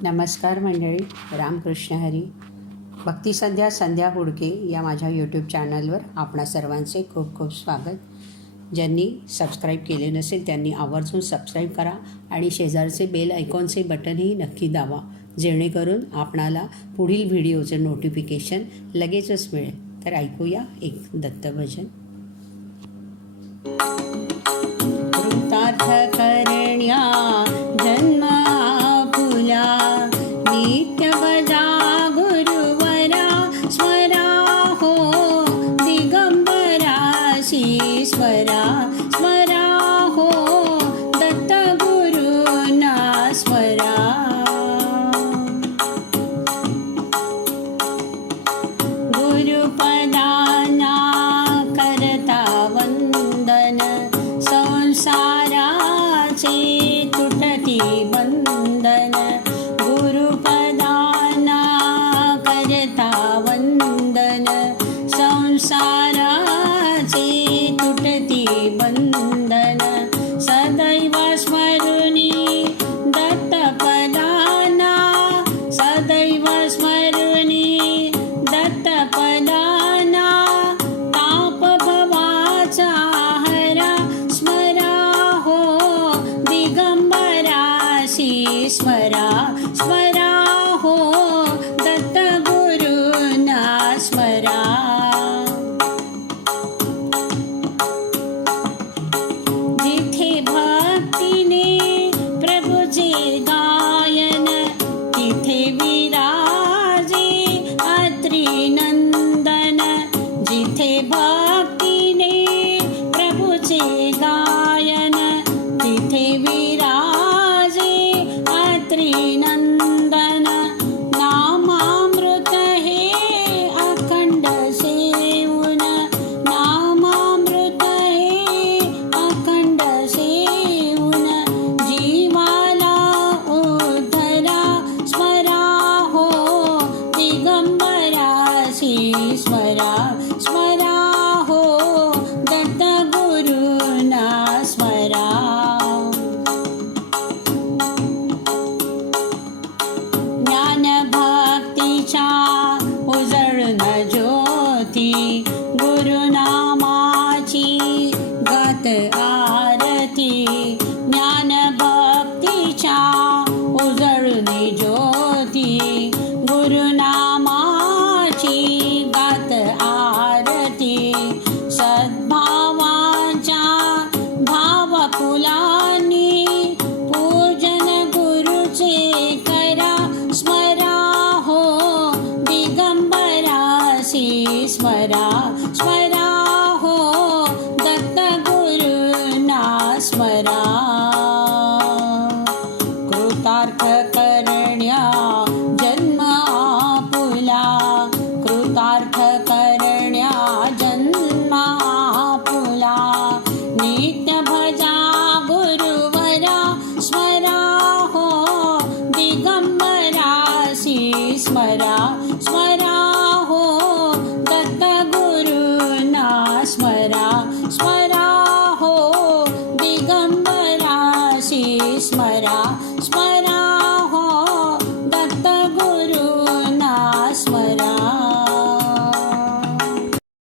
नमस्कार मंडळी रामकृष्ण हरी. भक्तिसंध्या संध्या हुडके या माझ्या यूट्यूब चॅनलवर आपणा सर्वांचे खूप खूप स्वागत. ज्यांनी सबस्क्राईब केले नसेल त्यांनी आवर्जून सबस्क्राईब करा आणि शेजारचे बेल ऐकॉनचे बटनही नक्की दावा जेणेकरून आपणाला पुढील व्हिडिओचे नोटिफिकेशन लगेचच मिळेल. तर ऐकूया एक दत्तभजन. वन्दन गुरुपदाना करता वन्दन संसार स्मरा स्मरा Yeah. smile, smile.